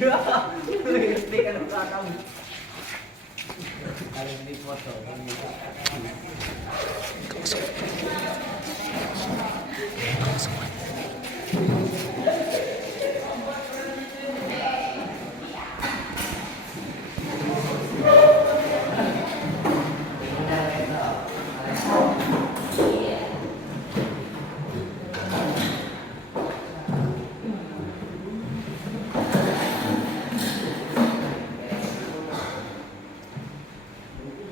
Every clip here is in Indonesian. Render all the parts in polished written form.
Iya. SD kan belakang. Kalau di foto kan bisa.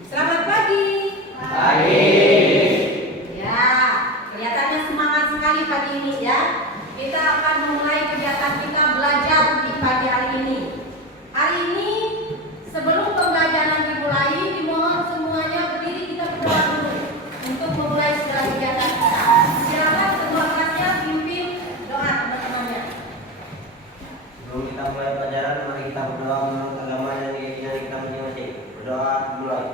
Selamat pagi. Pagi. Ya, kelihatannya semangat sekali pagi ini ya. Kita akan memulai kegiatan kita belajar di pagi hari ini. Hari ini sebelum pembelajaran dimulai, dimohon semuanya berdiri, kita berdoa dulu untuk memulai segala kegiatan kita. Silakan kedua kelasnya pimpin doa teman-temannya. Sebelum kita mulai pelajaran, mari kita berdoa menurut agama dan keyakinan kita masing-masing. Berdoa mulai.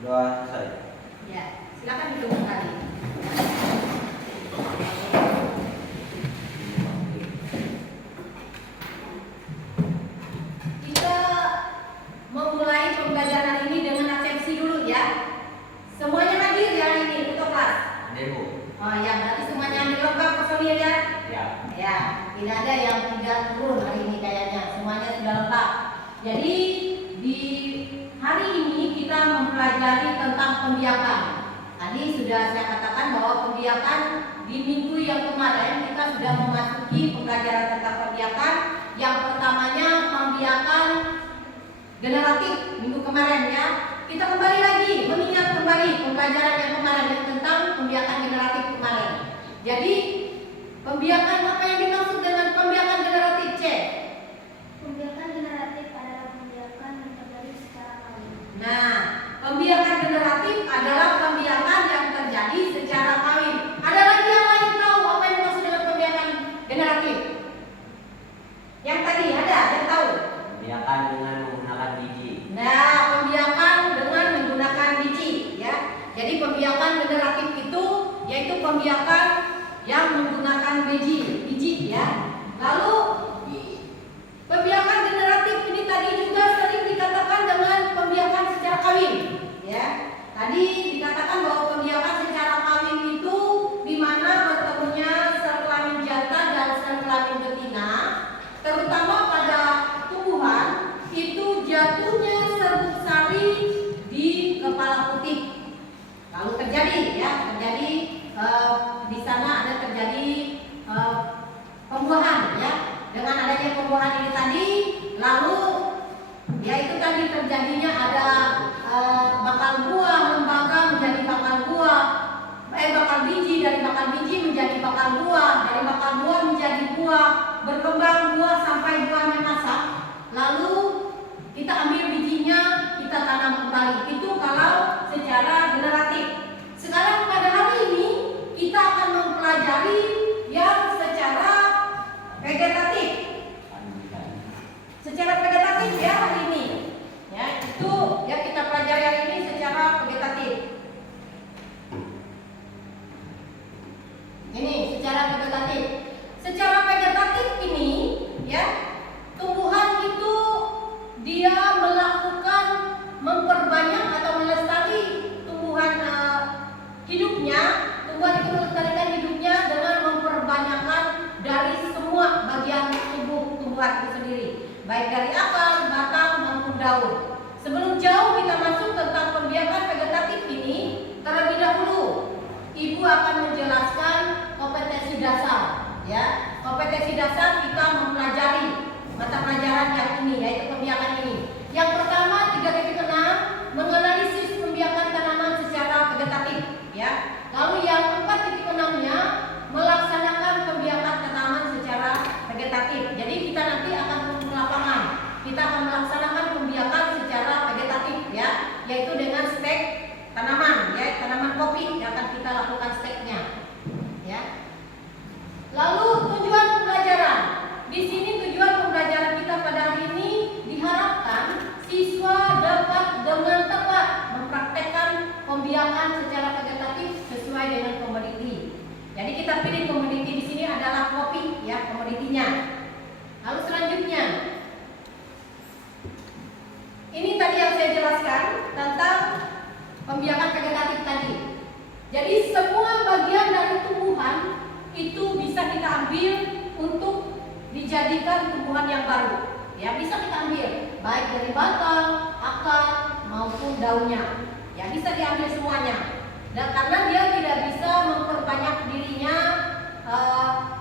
Doa selesai. Ya, silakan duduk kembali. Kita memulai pembelajaran ini dengan absensi dulu ya. Semuanya hadir ya hari ini untuk kelas. Demo. Oh ya, berarti semuanya hadir lengkap personil ya. Ya. Ya, tidak ada yang tidak turun hari ini kayaknya. Semuanya sudah lengkap. Jadi di hari ini kita mempelajari tentang pembiakan. Tadi sudah saya katakan bahwa pembiakan di minggu yang kemarin kita sudah memasuki pembelajaran tentang pembiakan. Yang pertamanya pembiakan generatif minggu kemarin ya. Kita kembali lagi mengingat kembali pembelajaran yang kemarin yang tentang pembiakan generatif kemarin. Jadi pembiakan apa yang dimaksud dengan pembiakan generatif, C? Pembiakan generatif adalah pembiakan yang terjadi secara kawin. Nah, pembiakan generatif adalah pembiakan yang terjadi secara kawin. Ada lagi yang lain tahu apa yang dimaksud dengan pembiakan generatif? Yang tadi ada yang tahu? Biarkan dengan menggunakan biji. Nah, pembiakan dengan menggunakan biji ya. Jadi pembiakan generatif itu yaitu pembiakan yang menggunakan biji ya. Lalu pembiakan generatif ini tadi juga sering dikatakan dengan pembiakan secara kawin ya. Tadi dikatakan bahwa pembiakan secara kawin itu di mana bertemunya sel kelamin jantan dan sel kelamin betina, terutama pada tumbuhan itu jatuhnya serbuk sari di kepala putih. Lalu terjadi di sana ada terjadi pembuahan ya. Dengan adanya pembuahan ini tadi, lalu ya itu tadi terjadinya ada bakal buah, lembaga menjadi bakal buah, bakal biji, dari bakal biji menjadi bakal buah, dari bakal buah menjadi buah, berkembang buah sampai buahnya masak. Lalu kita ambil bijinya, kita tanam kembali. Itu kalau secara generatif. Sekarang pada hari ini kita akan mempelajari yang secara vegetatif. Secara vegetatif ya hari ini. Ya, itu yang kita pelajari hari ini secara vegetatif. Ini secara vegetatif. Secara vegetatif ini ya, tumbuhan itu dia melakukan memperbanyak atau melestari tumbuhan hidupnya. Tumbuhan itu melestarikan hidupnya dengan memperbanyakkan dari semua bagian tubuh tumbuhan itu sendiri, baik dari akar, batang maupun daun. Sebelum jauh kita masuk tentang pembiakan vegetatif ini, terlebih dahulu Ibu akan menjelaskan kompetensi dasar ya. Kompetensi dasar kita mempelajari mata pelajaran yang ini, yaitu pembiakan ini. Yang pertama 3.6 menganalisis pembiakan tanaman secara vegetatif ya. Lalu yang 4.6-nya melaksanakan pembiakan tanaman secara vegetatif. Jadi kita nanti akan turun ke lapangan. Kita akan melaksanakan pembiakan secara vegetatif ya, yaitu dengan stek tanaman ya, tanaman kopi yang akan kita lakukan steknya ya. Lalu tujuan pembelajaran. Di sini tujuan pembelajaran kita pada hari kita pilih komoditi di sini adalah kopi, ya, komoditinya. Lalu selanjutnya, ini tadi yang saya jelaskan tentang pembiakan vegetatif tadi. Jadi semua bagian dari tumbuhan itu bisa kita ambil untuk dijadikan tumbuhan yang baru. Ya, bisa kita ambil baik dari batang, akar maupun daunnya. Ya, bisa diambil semuanya. Dan karena dia tidak bisa memperbanyak dirinya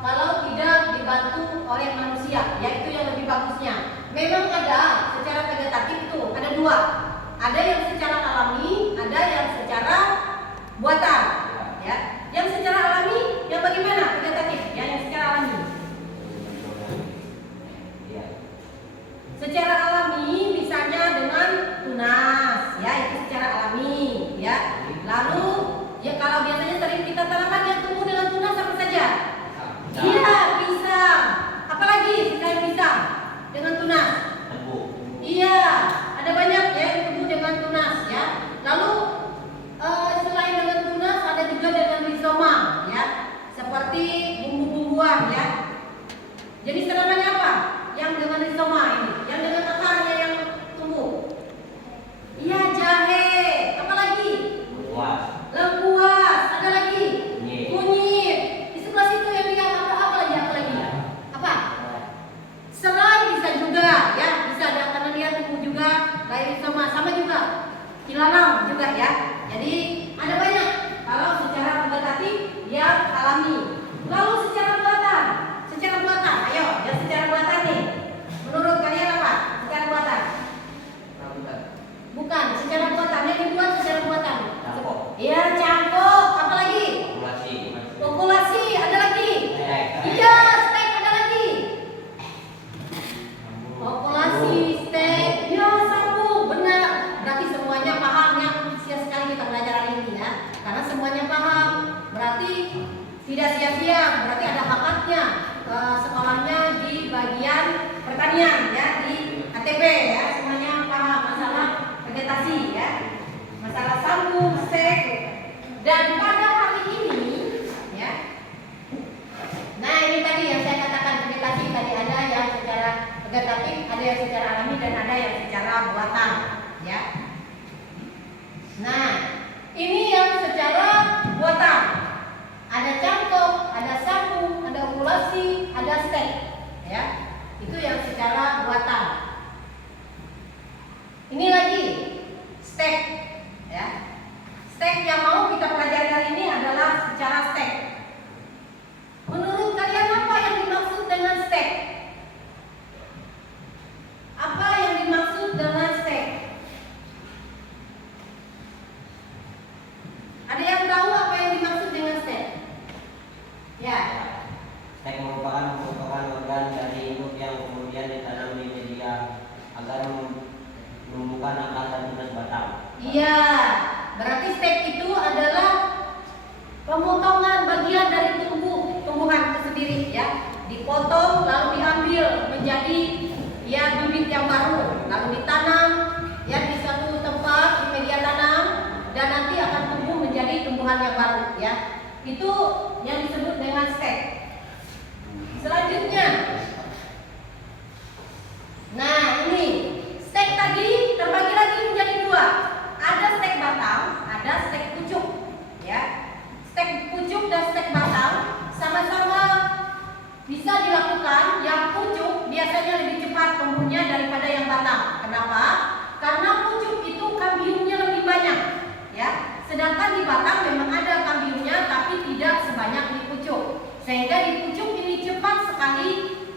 kalau tidak dibantu oleh manusia, yaitu yang lebih bagusnya. Memang ada secara vegetatif itu ada dua. Ada yang secara alami, ada yang secara buatan. Ya, yang secara alami, yang bagaimana vegetatif? Ya, yang secara alami. Secara alami misalnya dengan tunas, ya, itu secara alami, ya. Lalu ya kalau biasanya sering kita tanaman yang tumbuh dengan tunas apa saja? Iya, pisang. Apalagi selain pisang dengan tunas? Iya, ada banyak ya yang tumbuh dengan tunas, ya. Lalu selain dengan tunas ada juga dengan rizoma, ya, seperti bumbu-bumbuan, ya. Jenis tanamannya apa? Yang dengan rizoma ini, yang dengan akarnya yang tumbuh. Iya, jahe. Apa lagi? Lengkuas. Ada lagi? Kunyit. Di sebelah situ yang lihat apa lagi? Apa? Serai bisa juga, ya. Bisa ada karena dia tumbuh juga dari rizoma, sama juga. Ilalang juga, ya. Jadi ada banyak. Kalau secara vegetatif yang alami. Lalu secara buatan. Ayo, yang secara buatan nih. Menurut kalian apa? Secara buatan? Bukan, secara buatan. Yang dibuat secara buatan. Iya, cangkok. Apa lagi? Populasi. Ada lagi? Iya, stek ada lagi. Populasi, stek. Ya, sambung. Benar. Berarti semuanya paham ya. Sia sekali kita belajar hari ini, ya. Karena semuanya paham. Berarti tidak sia-sia. Berarti ada hakatnya. Sekolahnya di bagian pertanian, ya, di ATP, ya, semuanya paham masalah vegetasi, ya, masalah sambung, stek. Dan pada hari ini, ya, nah ini tadi yang saya katakan vegetasi tadi ada yang secara vegetatif, ada yang secara alami dan ada yang secara buatan, ya. Nah, ini yang secara buatan. Ada cangkok, ada sambung, ada populasi, ada stek, ya. Itu yang secara buatan. Ini lagi stek, ya. Stek yang mau kita pelajari hari ini adalah secara stek. Menurut kalian apa yang dimaksud dengan stek? Apa yang dimaksud dengan stek? Ada yang tahu apa yang dimaksud dengan stek? Ya. Stek merupakan organ dari induk yang kemudian ditanam di media agar menumbuhkan akar dan tunas batang. Iya, berarti stek itu adalah pemotongan bagian dari tumbuhan itu sendiri, ya. Dipotong lalu diambil menjadi ya bibit yang baru, lalu ditanam ya di satu tempat di media tanam dan nanti akan tumbuh menjadi tumbuhan yang baru, ya. Itu yang disebut dengan stek. Selanjutnya, nah ini stek tadi terbagi lagi menjadi dua. Ada stek batang, ada stek pucuk, ya. Stek pucuk dan stek batang sama-sama bisa dilakukan. Yang pucuk biasanya lebih cepat tumbuhnya daripada yang batang. Kenapa? Karena pucuk itu kambiumnya lebih banyak, ya. Sedangkan di batang memang ada kambiumnya tapi tidak sebanyak di pucuk. Sehingga di pucuk ini cepat sekali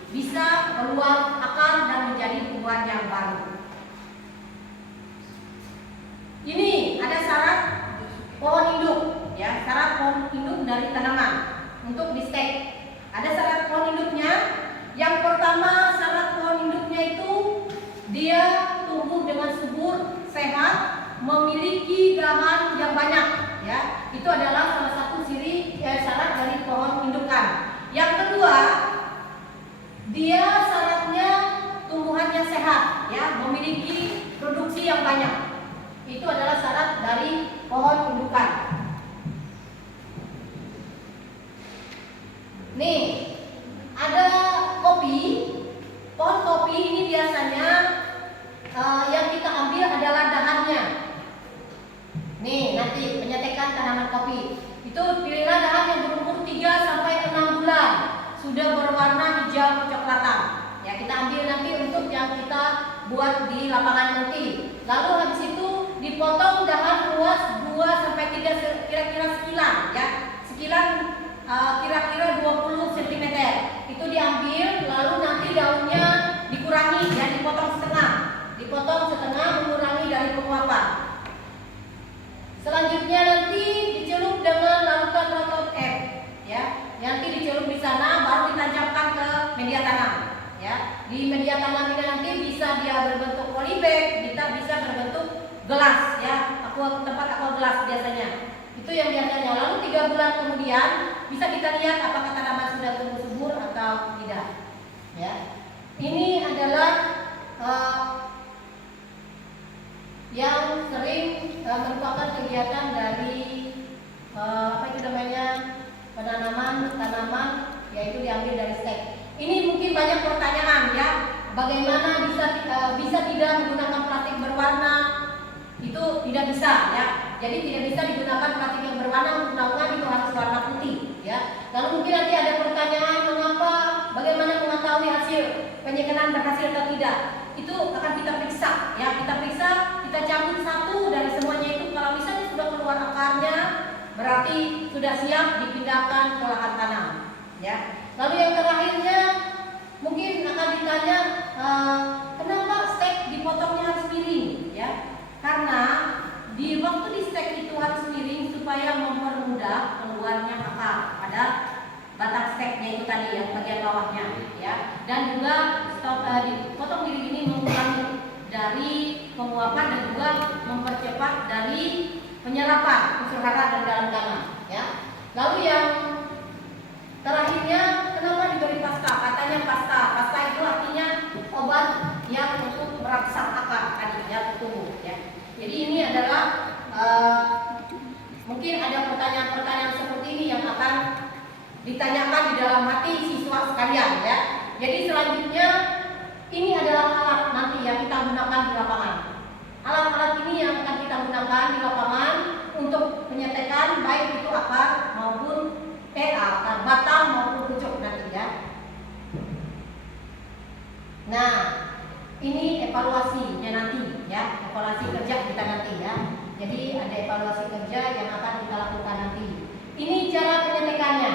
bisa keluar akar dan menjadi tumbuhan yang baru. Ini ada syarat pohon induk, ya, syarat pohon induk dari tanaman untuk di stek. Ada syarat pohon induknya. Yang pertama syarat pohon induknya itu dia tumbuh dengan subur, sehat, memiliki dahan yang banyak, ya. Itu adalah salah satu syarat dari pohon indukan. Yang kedua, dia syaratnya tumbuhannya sehat, ya, memiliki produksi yang banyak. Itu adalah syarat dari pohon indukan. Nih, ada kopi. Pohon kopi ini biasanya yang kita ambil adalah dahannya. Nih, nanti penyetekan tanaman kopi. Itu pilihlah dahan yang berumur 3 sampai 6 bulan, sudah berwarna hijau kecoklatan. Ya, kita ambil nanti untuk yang kita buat di lapangan nanti. Lalu habis itu dipotong dahan luas 2 sampai 3 kira-kira sekilan ya. Sekilan kira-kira 20 cm. Itu diambil, lalu nanti daunnya dikurangi ya, dipotong setengah. Dipotong setengah mengurangi dari penguapan. Selanjutnya nanti dicelup dengan larutan rotot F ya. Nanti dicelup di sana baru ditancapkan ke media tanam ya. Di media tanam ini nanti bisa dia berbentuk polybag, bisa berbentuk gelas ya. Tempat aqua gelas biasanya. Itu yang biasanya. Lalu 3 bulan kemudian bisa kita lihat apakah tanaman sudah tumbuh subur atau tidak ya. Ini adalah yang sering merupakan kegiatan dari apa itu namanya, penanaman tanaman, yaitu diambil dari stek. Ini mungkin banyak pertanyaan ya, bagaimana bisa tidak menggunakan plastik berwarna? Itu tidak bisa ya. Jadi tidak bisa digunakan plastik yang berwarna untuk naungan, itu harus warna putih ya. Lalu mungkin nanti ada pertanyaan, mengapa, bagaimana mengetahui hasil penyekanan berhasil atau tidak? Itu akan kita periksa ya, kita cabut satu dari semuanya itu. Kalau misalnya sudah keluar akarnya, berarti sudah siap dipindahkan ke lahan tanam ya. Lalu yang terakhirnya mungkin akan ditanya, kenapa stek dipotongnya harus miring ya? Karena di waktu di stek itu harus miring supaya mempermudah keluarnya akar pada batang steknya itu tadi ya, bagian bawahnya ya. Dan juga dipotong miring ini mengurangi dari penguapan dan juga mempercepat dari penyerapan unsur hara dari dalam tanah ya. Lalu yang terakhirnya, kenapa diberi pasta? Katanya pasta itu artinya obat yang untuk merangsang akar tadi ya, tumbuh ya. Jadi ini adalah mungkin ada pertanyaan-pertanyaan seperti ini yang akan ditanyakan di dalam hati siswa sekalian ya. Jadi selanjutnya ini adalah alat nanti yang kita gunakan di lapangan. Alat-alat ini yang akan kita gunakan di lapangan untuk penyetekan baik itu akar maupun akar, batang maupun pucuk nanti ya. Nah, ini evaluasinya nanti ya, evaluasi kerja kita nanti ya. Jadi ada evaluasi kerja yang akan kita lakukan nanti. Ini cara penyetekannya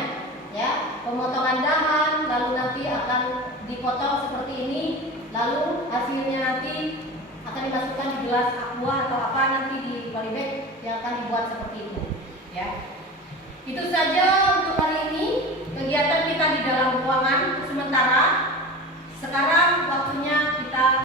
ya, pemotongan dahan, lalu nanti akan dipotong seperti ini, lalu hasilnya nanti akan dimasukkan di gelas aqua atau apa nanti di polybag yang akan dibuat seperti itu ya. Itu saja untuk hari ini kegiatan kita di dalam ruangan sementara. Sekarang